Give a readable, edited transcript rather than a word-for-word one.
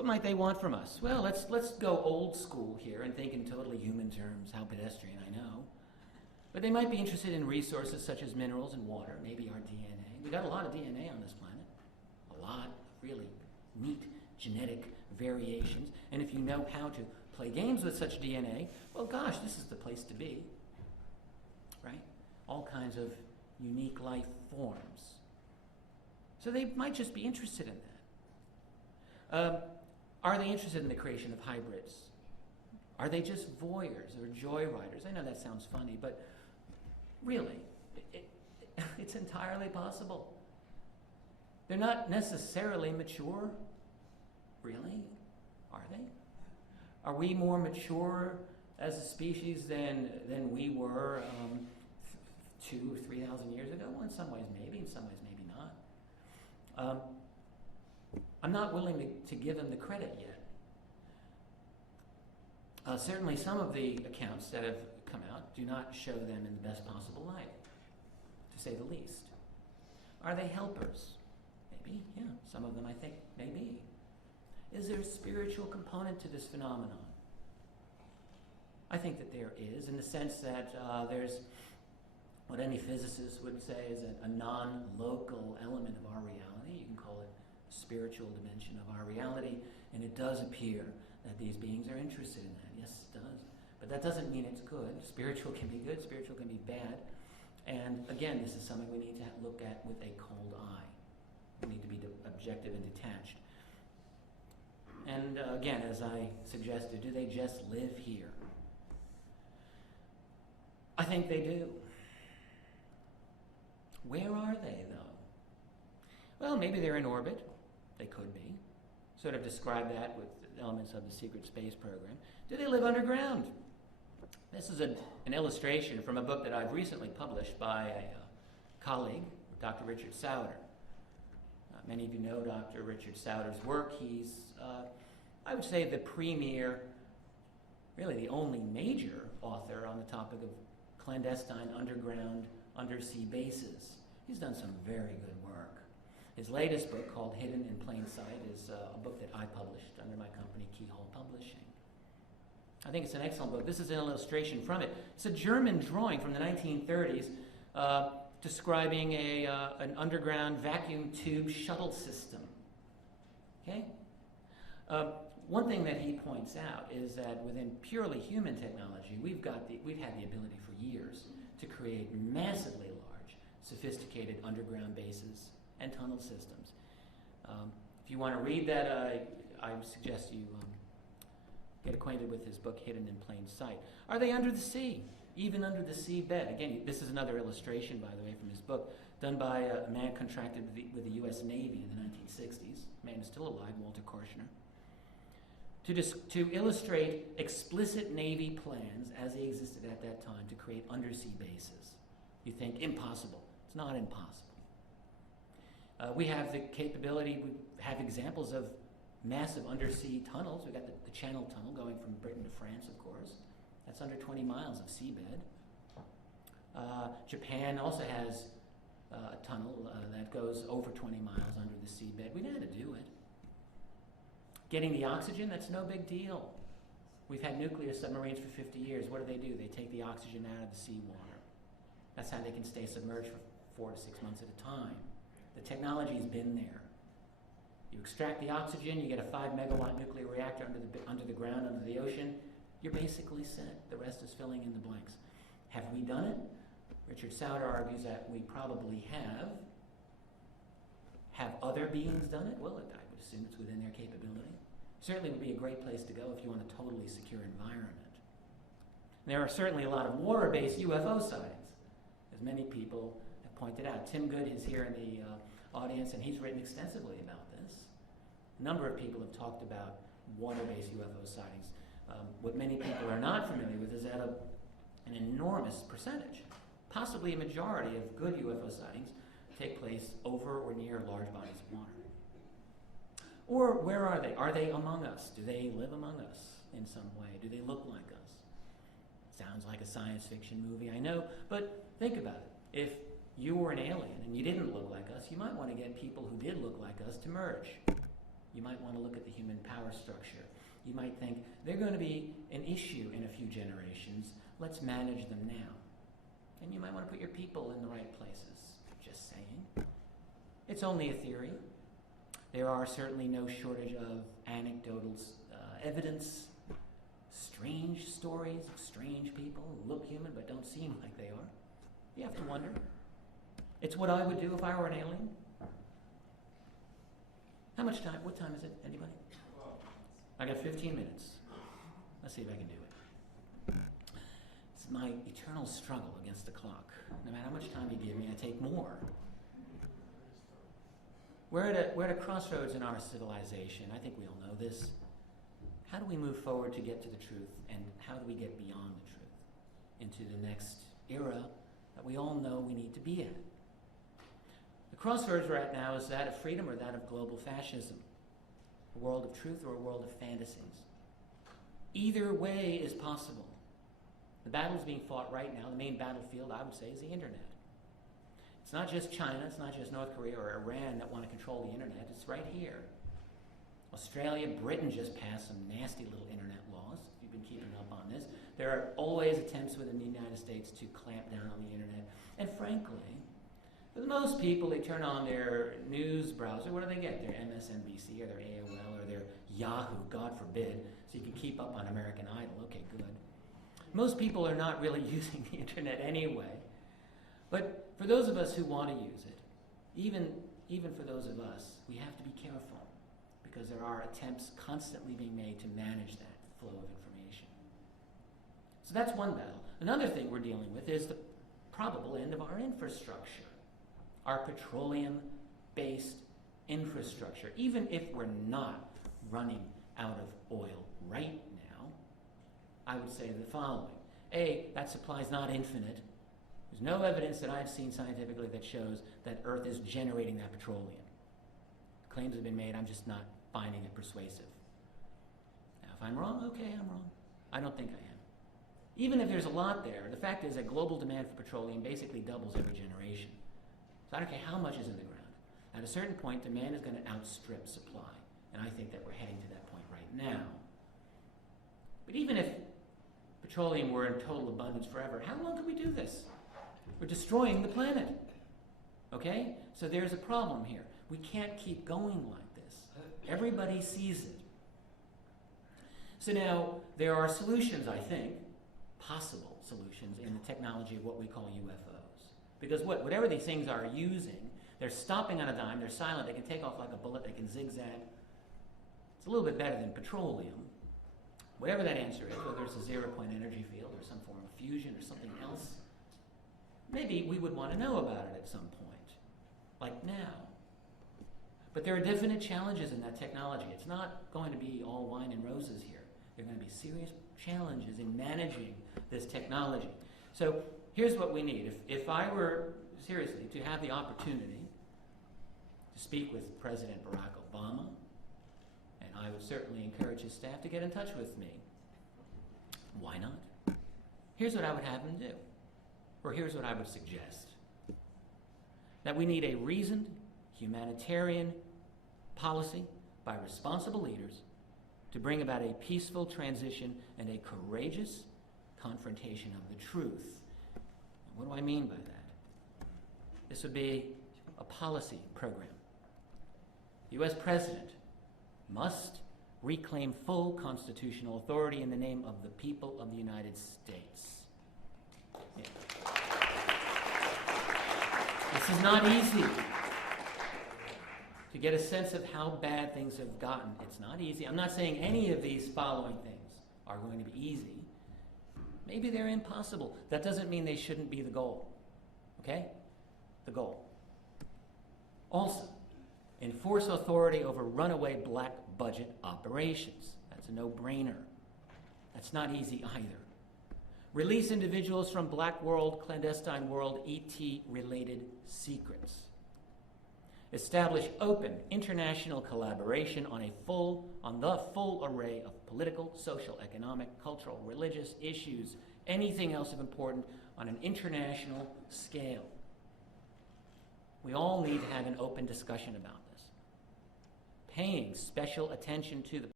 What might they want from us? Well, let's go old school here and think in totally human terms. How pedestrian, I know. But they might be interested in resources such as minerals and water, maybe our DNA. We got a lot of DNA on this planet. A lot of really neat genetic variations. And if you know how to play games with such DNA, well, gosh, this is the place to be. Right? All kinds of unique life forms. So they might just be interested in that. Are they interested in the creation of hybrids? Are they just voyeurs or joyriders? I know that sounds funny, but really, it's entirely possible. They're not necessarily mature. Really? Are they? Are we more mature as a species than we were 2,000 or 3,000 years ago? Well, in some ways maybe, in some ways maybe not. I'm not willing to give them the credit yet. Certainly some of the accounts that have come out do not show them in the best possible light, to say the least. Are they helpers? Maybe, yeah. Some of them I think may be. Is there a spiritual component to this phenomenon? I think that there is, in the sense that there's what any physicist would say is a non-local element of our reality. You can call it spiritual dimension of our reality, and it does appear that these beings are interested in that. Yes, it does. But that doesn't mean it's good. Spiritual can be good, spiritual can be bad. And again, this is something we need to look at with a cold eye. We need to be objective and detached. And again, as I suggested, do they just live here? I think they do. Where are they, though? Well, maybe they're in orbit. They could be. Sort of describe that with elements of the secret space program. Do they live underground? This is an illustration from a book that I've recently published by a colleague, Dr. Richard Sauter. Many of you know Dr. Richard Sauter's work. He's, I would say, the premier, really the only major author on the topic of clandestine underground undersea bases. He's done some very good work. His latest book, called Hidden in Plain Sight, is a book that I published under my company, Keyhole Publishing. I think it's an excellent book. This is an illustration from it. It's a German drawing from the 1930s describing an underground vacuum tube shuttle system. Okay? One thing that he points out is that within purely human technology, we've had the ability for years to create massively large, sophisticated underground bases and tunnel systems. If you want to read that, I suggest you get acquainted with his book, Hidden in Plain Sight. Are they under the sea? Even under the seabed? Again, this is another illustration, by the way, from his book, done by a man contracted with the U.S. Navy in the 1960s. A man is still alive, Walter Korshner. To illustrate explicit Navy plans as they existed at that time to create undersea bases. You think impossible. It's not impossible. We have the capability, we have examples of massive undersea tunnels. We've got the Channel Tunnel going from Britain to France, of course. That's under 20 miles of seabed. Japan also has a tunnel that goes over 20 miles under the seabed. We know how to do it. Getting the oxygen, that's no big deal. We've had nuclear submarines for 50 years. What do? They take the oxygen out of the seawater. That's how they can stay submerged for 4 to 6 months at a time. The technology's been there. You extract the oxygen, you get a 5 megawatt nuclear reactor under the ground, under the ocean. You're basically set. The rest is filling in the blanks. Have we done it? Richard Sauter argues that we probably have. Have other beings done it? Well, I would assume it's within their capability. Certainly would be a great place to go if you want a totally secure environment. There are certainly a lot of water-based UFO sightings, as many people have pointed out. Tim Good is here in the audience, and he's written extensively about this. A number of people have talked about water-based UFO sightings. What many people are not familiar with is that an enormous percentage, possibly a majority of good UFO sightings, take place over or near large bodies of water. Or where are they? Are they among us? Do they live among us in some way? Do they look like us? Sounds like a science fiction movie, I know, but think about it. If you were an alien and you didn't look like us, you might want to get people who did look like us to merge. You might want to look at the human power power structure. You might think, they're going to be an issue in a few generations. Let's manage them now. And you might want to put your people in the right places. Just saying. It's only a theory. There are certainly no shortage of anecdotal evidence, strange stories of strange people who look human but don't seem like they are. You have to wonder. It's what I would do if I were an alien. How much time? What time is it? Anybody? I got 15 minutes. Let's see if I can do it. It's my eternal struggle against the clock. No matter how much time you give me, I take more. We're at a crossroads in our civilization. I think we all know this. How do we move forward to get to the truth, and how do we get beyond the truth into the next era that we all know we need to be in? The crossroads we're at now is that of freedom or that of global fascism, a world of truth or a world of fantasies. Either way is possible. The battle's being fought right now. The main battlefield, I would say, is the internet. It's not just China, it's not just North Korea or Iran that want to control the internet. It's right here. Australia, Britain just passed some nasty little internet laws, if you've been keeping up on this. There are always attempts within the United States to clamp down on the internet. And frankly, for most people, they turn on their news browser. What do they get? Their MSNBC or their AOL or their Yahoo, God forbid, so you can keep up on American Idol. Okay, good. Most people are not really using the internet anyway. But for those of us who want to use it, even for those of us, we have to be careful because there are attempts constantly being made to manage that flow of information. So that's one battle. Another thing we're dealing with is the probable end of our infrastructure, our petroleum-based infrastructure. Even if we're not running out of oil right now, I would say the following. A, that supply is not infinite. There's no evidence that I've seen scientifically that shows that Earth is generating that petroleum. Claims have been made, I'm just not finding it persuasive. Now, if I'm wrong, okay, I'm wrong. I don't think I am. Even if there's a lot there, the fact is that global demand for petroleum basically doubles every generation. So I don't care how much is in the ground. At a certain point, demand is going to outstrip supply. And I think that we're heading to that point right now. But even if petroleum were in total abundance forever, how long could we do this? We're destroying the planet. Okay? So there's a problem here. We can't keep going like this. Everybody sees it. So now, there are solutions, I think, possible solutions in the technology of what we call UFOs. Because whatever these things are using, they're stopping on a dime, they're silent, they can take off like a bullet, they can zigzag. It's a little bit better than petroleum. Whatever that answer is, whether it's a zero-point energy field or some form of fusion or something else, maybe we would want to know about it at some point, like now. But there are definite challenges in that technology. It's not going to be all wine and roses here. There are going to be serious challenges in managing this technology. So here's what we need. If I were, seriously, to have the opportunity to speak with President Barack Obama, and I would certainly encourage his staff to get in touch with me, why not? Here's what I would have him do. Or here's what I would suggest. That we need a reasoned, humanitarian policy by responsible leaders to bring about a peaceful transition and a courageous confrontation of the truth. What do I mean by that? This would be a policy program. The U.S. President must reclaim full constitutional authority in the name of the people of the United States. Yeah. This is not easy. To get a sense of how bad things have gotten, it's not easy. I'm not saying any of these following things are going to be easy. Maybe they're impossible. That doesn't mean they shouldn't be the goal. Okay? The goal. Also, enforce authority over runaway black budget operations. That's a no-brainer. That's not easy either. Release individuals from black world, clandestine world, ET-related secrets. Establish open international collaboration on the full array of political, social, economic, cultural, religious issues, anything else of importance on an international scale. We all need to have an open discussion about this. Paying special attention to the